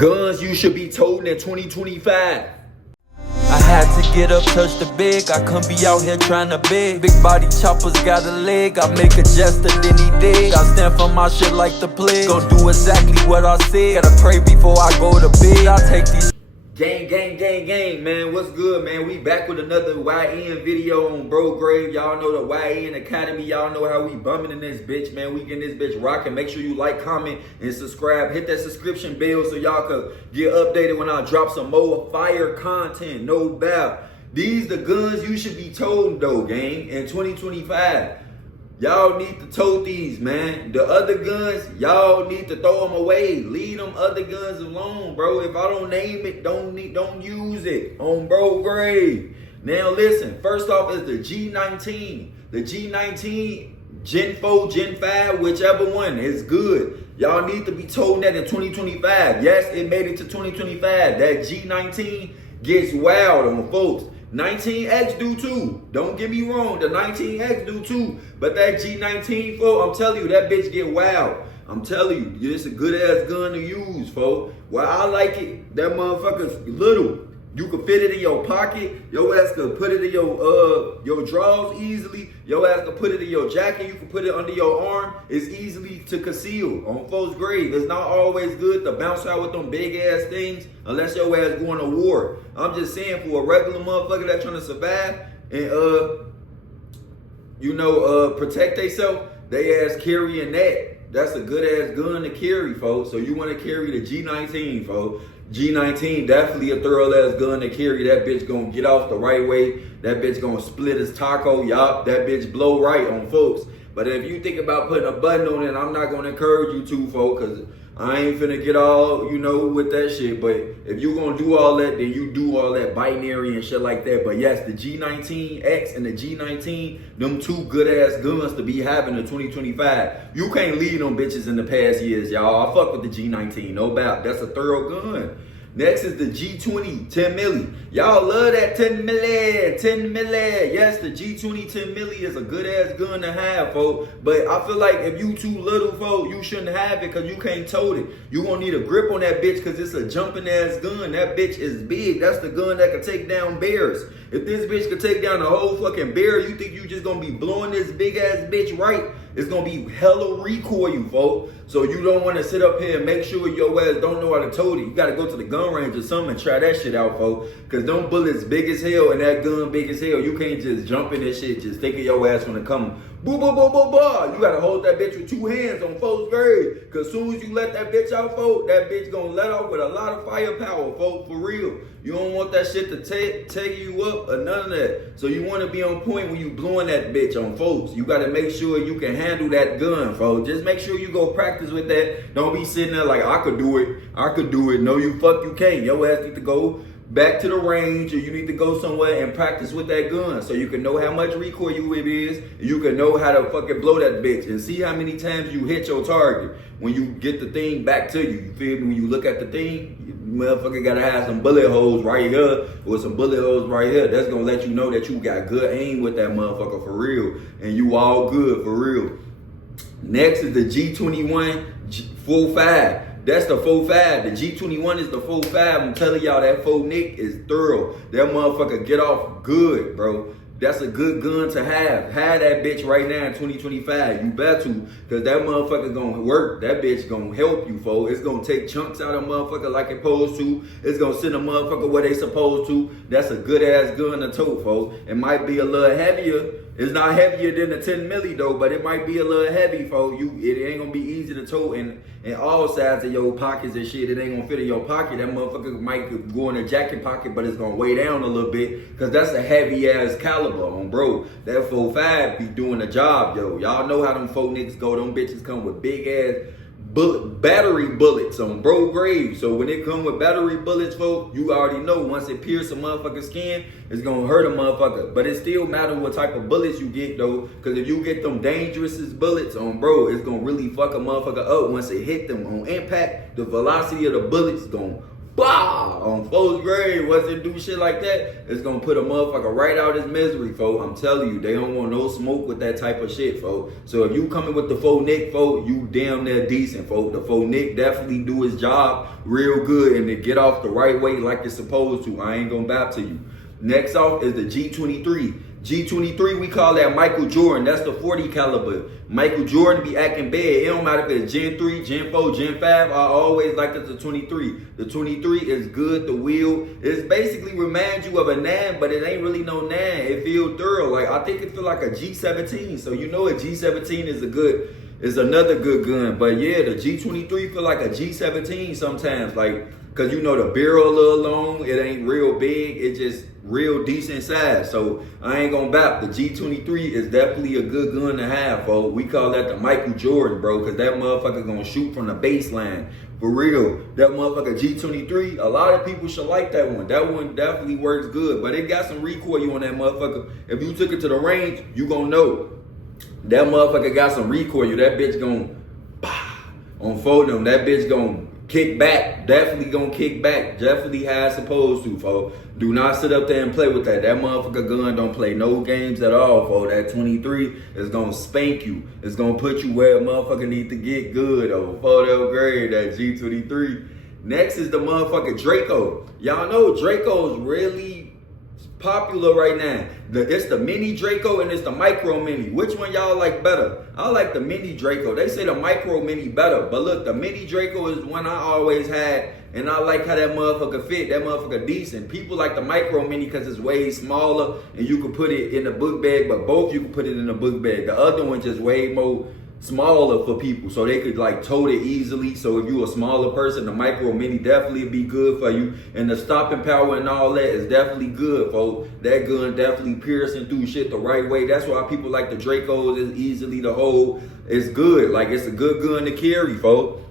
Guns you should be toting in 2025. I had to get up, touch the big. I couldn't be out here trying to beg. Big body choppers got a leg. I make a gesture, then he dig. I stand for my shit like the plague. Gon' do exactly what I said. Gotta pray before I go to bed. I take these. Gang, man. What's good, man? We back with another YN video on Bro Grave. Y'all know the YN Academy. Y'all know how we bumming in this bitch, man. We getting this bitch rocking. Make sure you like, comment, and subscribe. Hit that subscription bell so y'all can get updated when I drop some more fire content. No doubt. These the guns you should be toting, though, gang, in 2025. Y'all need to tote these, man. The other guns, y'all need to throw them away. Leave them other guns alone, bro. If I don't name it, don't use it on Bro Grave. Now listen, first off is the G19. The G19, Gen 4, Gen 5, whichever one is good. Y'all need to be toting that in 2025. Yes, it made it to 2025. That G19 gets wild on folks. 19X do too. Don't get me wrong, the 19X do too. But that G19, folks, I'm telling you, that bitch get wild. I'm telling you, it's a good ass gun to use, folks. Well, I like it. That motherfucker's little. You can fit it in your pocket. Your ass can put it in your drawers easily. Your ass can put it in your jacket. You can put it under your arm. It's easily to conceal on folks' grave. It's not always good to bounce out with them big ass things unless your ass going to war. I'm just saying, for a regular motherfucker that's trying to survive and protect themselves, they ass carrying that. That's a good ass gun to carry, folks. So you want to carry the G19, folks. G19 definitely a thorough ass gun to carry. That bitch gonna get off the right way. That bitch gonna split his taco. Yup, that bitch blow right on folks. But if you think about putting a button on it, I'm not gonna encourage you to, folks, because I ain't finna get all, with that shit. But if you gonna do all that, then you do all that binary and shit like that. But yes, the G19X and the G19, them two good ass guns to be having in 2025. You can't leave them bitches in the past years, y'all. I fuck with the G19, no doubt. That's a thorough gun. Next is the G20 10 milli. Y'all love that 10 milli. Yes, the G20 10 milli is a good ass gun to have, folks. But I feel like if you too little, folks, you shouldn't have it because you can't tote it. You gonna need a grip on that bitch because it's a jumping ass gun. That bitch is big. That's the gun that can take down bears. If this bitch could take down a whole fucking bear, you think you just gonna be blowing this big ass bitch right? It's gonna be hella recoil, folks. So you don't wanna sit up here and make sure your ass don't know how to tote it. You gotta go to the gun range or something and try that shit out, folks. Cause them bullets big as hell and that gun big as hell. You can't just jump in this shit just thinking your ass gonna come. Boo, boo, boo, boo, boo. You gotta hold that bitch with two hands on folks' grave. Cause soon as you let that bitch out, folks, that bitch gonna let off with a lot of firepower, folks, for real. You don't want that shit to take you up or none of that. So you wanna be on point when you blowing that bitch on folks. You gotta make sure you can handle that gun, folks. Just make sure you go practice with that. Don't be sitting there like, I could do it. No, you can't. Your ass need to go back to the range, or you need to go somewhere and practice with that gun so you can know how much recoil it is. You can know how to fucking blow that bitch and see how many times you hit your target when you get the thing back to you. You feel me? When you look at the thing, you motherfucker gotta have some bullet holes right here or some bullet holes right here. That's gonna let you know that you got good aim with that motherfucker for real and you all good for real. Next is the G21 45. That's the 4.5. The G21 is the 4.5. I'm telling y'all, that 4 Nick is thorough. That motherfucker get off good, bro. That's a good gun to have. Have that bitch right now in 2025. You better to, because that motherfucker gonna work. That bitch gonna help you, folks. It's gonna take chunks out of a motherfucker like it's supposed to. It's gonna send a motherfucker where they supposed to. That's a good ass gun to tote, folks. It might be a little heavier. It's not heavier than the 10 milli though, but it might be a little heavy, folks. It ain't gonna be easy to tote in all sides of your pockets and shit. It ain't gonna fit in your pocket. That motherfucker might go in a jacket pocket, but it's gonna weigh down a little bit because that's a heavy ass caliber on bro. That 4.5 be doing the job, yo. Y'all know how them 4 niggas go. Them bitches come with big ass battery bullets on Bro Grave. So when it come with battery bullets, folks, you already know once it pierces a motherfucker's skin, it's gonna hurt a motherfucker. But it still matters what type of bullets you get though, because if you get them dangerous bullets on bro, it's gonna really fuck a motherfucker up once it hit them on impact. The velocity of the bullets gonna bah, on 4th grade, once they do shit like that, it's gonna put a motherfucker right out his misery, folks. I'm telling you, they don't want no smoke with that type of shit, folks. So if you coming with the faux Nick, folks, you damn near decent, folks. The faux Nick definitely do his job real good and to get off the right way like it's supposed to. I ain't gonna bap to you. Next off is the G23. G23, we call that Michael Jordan. That's the 40 caliber. Michael Jordan be acting bad. It don't matter if it's Gen 3, Gen 4, Gen 5. I always like the 23. The 23 is good. The wheel is basically reminds you of a 9, but it ain't really no 9. It feel thorough. Like I think it feel like a G17. So you know a G17 is another good gun. But yeah, the G23 feel like a G17 sometimes. Like, cause you know the barrel a little long. It ain't real big. It just real decent size. So I ain't gonna bap. The G23 is definitely a good gun to have, folks. We call that the Michael Jordan, bro, because that motherfucker gonna shoot from the baseline. For real. That motherfucker G23, a lot of people should like that one. That one definitely works good, but it got some recoil on that motherfucker. If you took it to the range, you gonna know. That motherfucker got some recoil. That bitch gonna on photo. That bitch gonna kick back, definitely gonna kick back, definitely how it's supposed to, folks. Do not sit up there and play with that. That motherfucker gun don't play no games at all, folks. That 23 is gonna spank you. It's gonna put you where a motherfucker need to get good, oh. 4th grade, that G23. Next is the motherfucker Draco. Y'all know Draco's really popular right now. It's the mini Draco and it's the micro mini. Which one y'all like better? I like the mini Draco. They say the micro mini better, but look, the mini Draco is one I always had, and I like how that motherfucker fit. That motherfucker decent. People like the micro mini because it's way smaller and you can put it in the book bag, but both you can put it in the book bag. The other one just way more smaller for people, so they could like tote it easily. So if you a smaller person, the micro mini definitely be good for you, and the stopping power and all that is definitely good, folks. That gun definitely piercing through shit the right way. That's why people like the Dracos. It's easily to hold. It's good. Like, it's a good gun to carry, folks.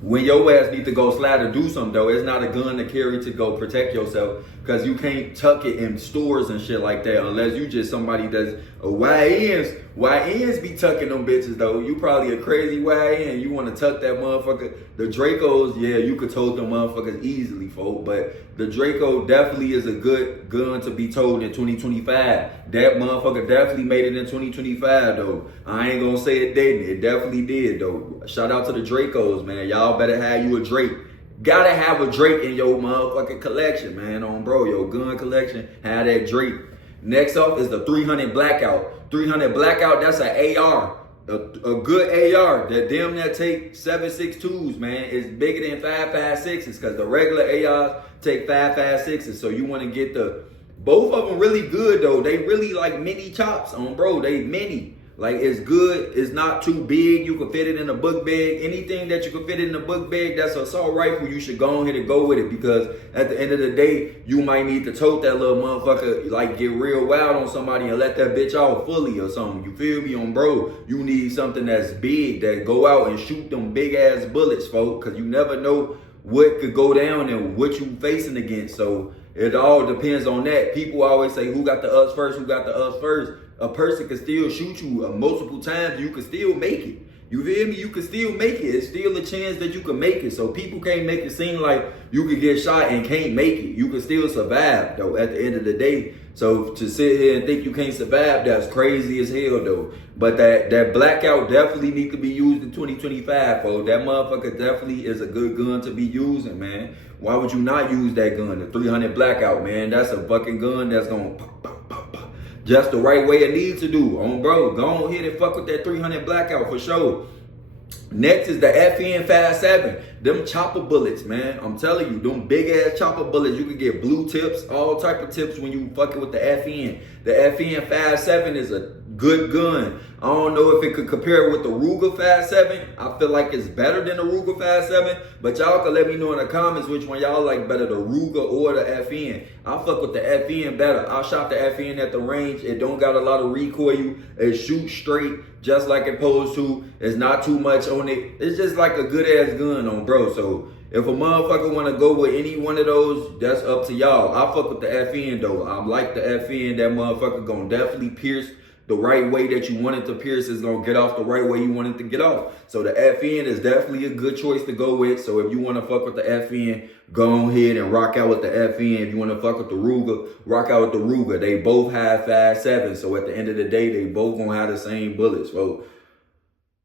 When your ass need to go slide or do something, though, it's not a gun to carry to go protect yourself, because you can't tuck it in stores and shit like that unless you just somebody that's a YNs. YNs be tucking them bitches, though. You probably a crazy YN. You want to tuck that motherfucker. The Dracos, yeah, you could tote them motherfuckers easily, folks. But the Draco definitely is a good gun to be told in 2025. That motherfucker definitely made it in 2025, though. I ain't gonna say it didn't. It definitely did, though. Shout out to the Dracos, man. Y'all better have you a Drake. Gotta have a Drake in your motherfucking collection, man. On bro, your gun collection, have that Drake. Next up is the 300 Blackout. 300 Blackout, that's an AR. A good AR that damn near take 7.62s, man. It's bigger than 5.56s because the regular ARs take 5.56s. So you want to get both of them really good though. They really like mini chops on bro. They mini. Like, it's good. It's not too big. You can fit it in a book bag. Anything that you can fit it in a book bag that's an assault rifle, you should go ahead and go with it, because at the end of the day, you might need to tote that little motherfucker, like get real wild on somebody and let that bitch off fully or something. You feel me on bro? You need something that's big that go out and shoot them big ass bullets, folks, because you never know what could go down and what you facing against. So it all depends on that. People always say, who got the us first? Who got the us first? A person can still shoot you multiple times. You can still make it. You feel me? You can still make it. It's still a chance that you can make it. So people can't make it seem like you could get shot and can't make it. You can still survive, though, at the end of the day. So to sit here and think you can't survive, that's crazy as hell, though. But that Blackout definitely need to be used in 2025, folks. That motherfucker definitely is a good gun to be using, man. Why would you not use that gun? The 300 Blackout, man. That's a fucking gun that's gonna pop, pop, pop, pop. Just the right way it needs to do. On bro, go on ahead and fuck with that 300 Blackout for sure. Next is the FN 5.7. Them chopper bullets, man. I'm telling you, them big ass chopper bullets. You can get blue tips, all type of tips when you fucking with the FN. The FN 5.7 is a good gun. I don't know if it could compare with the Ruger 5.7. I feel like it's better than the Ruger 5.7, but y'all can let me know in the comments which one y'all like better, the Ruger or the FN. I fuck with the FN better. I shot the FN at the range. It don't got a lot of recoil. It shoots straight, just like it supposed to. It's not too much on it. It's just like a good ass gun on bro. So if a motherfucker want to go with any one of those, that's up to y'all. I fuck with the FN though. I like the FN. That motherfucker gonna definitely pierce the right way that you want it to pierce. It's gonna get off the right way you want it to get off. So the FN is definitely a good choice to go with. So if you want to fuck with the FN, go ahead and rock out with the FN. If you want to fuck with the Ruger, rock out with the Ruger. They both have 5.7. So at the end of the day, they both gonna have the same bullets, folks.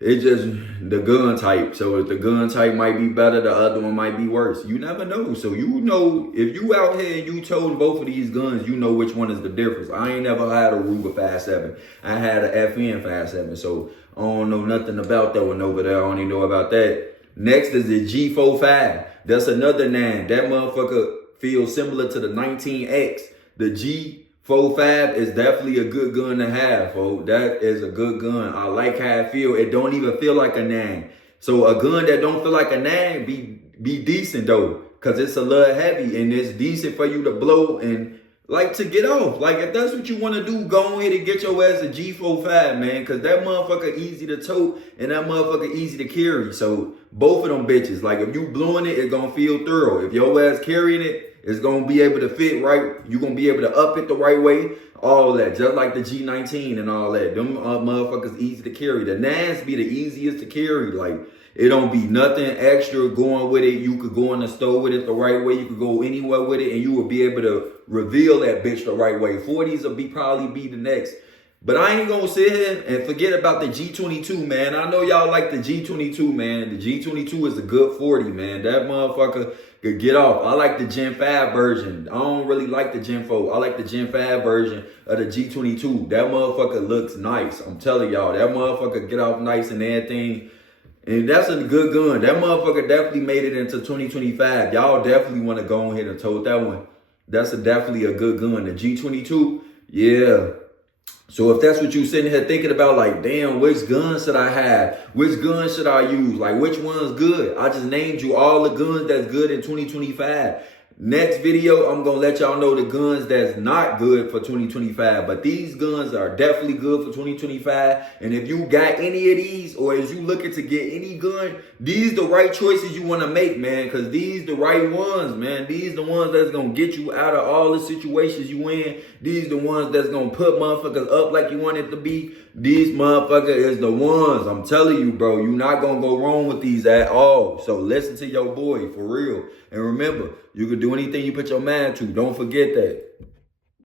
It's just the gun type. So if the gun type might be better, the other one might be worse. You never know. So you know, if you out here and you told both of these guns, you know which one is the difference. I ain't never had a Ruger 5.7. I had a FN 5.7. So I don't know nothing about that one over there. I only know about that. Next is the G45. That's another 9. That motherfucker feels similar to the 19X. The G45 is definitely a good gun to have, folks. That is a good gun. I like how it feel. It don't even feel like a 9. So a gun that don't feel like a 9 be decent though, cause it's a little heavy and it's decent for you to blow and like to get off. Like if that's what you want to do, go ahead and get your ass a G45, man, cause that motherfucker easy to tote and that motherfucker easy to carry. So both of them bitches, like if you blowing it, it's gonna feel thorough. If your ass carrying it, it's gonna be able to fit right. You're gonna be able to up it the right way. All that, just like the G19 and all that. Them motherfuckers easy to carry. The 9s be the easiest to carry. Like it don't be nothing extra going with it. You could go in the store with it the right way. You could go anywhere with it and you will be able to reveal that bitch the right way. 40s will probably be the next. But I ain't gonna sit here and forget about the G22, man. I know y'all like the G22, man. The G22 is a good 40, man. That motherfucker could get off. I like the Gen 5 version. I don't really like the Gen 4. I like the Gen 5 version of the G22. That motherfucker looks nice. I'm telling y'all, that motherfucker get off nice and everything. And that's a good gun. That motherfucker definitely made it into 2025. Y'all definitely want to go ahead and tote that one. That's definitely a good gun. The G22, yeah. So if that's what you sitting here thinking about, like, damn, which gun should I have? Which gun should I use? Like, which one's good? I just named you all the guns that's good in 2025. Next video, I'm going to let y'all know the guns that's not good for 2025. But these guns are definitely good for 2025. And if you got any of these, or is you looking to get any gun, these the right choices you want to make, man. Because these the right ones, man. These the ones that's going to get you out of all the situations you in. These the ones that's going to put motherfuckers up like you want it to be. These motherfuckers is the ones. I'm telling you, bro. You're not going to go wrong with these at all. So listen to your boy, for real. And remember, you can do anything you put your mind to. Don't forget that.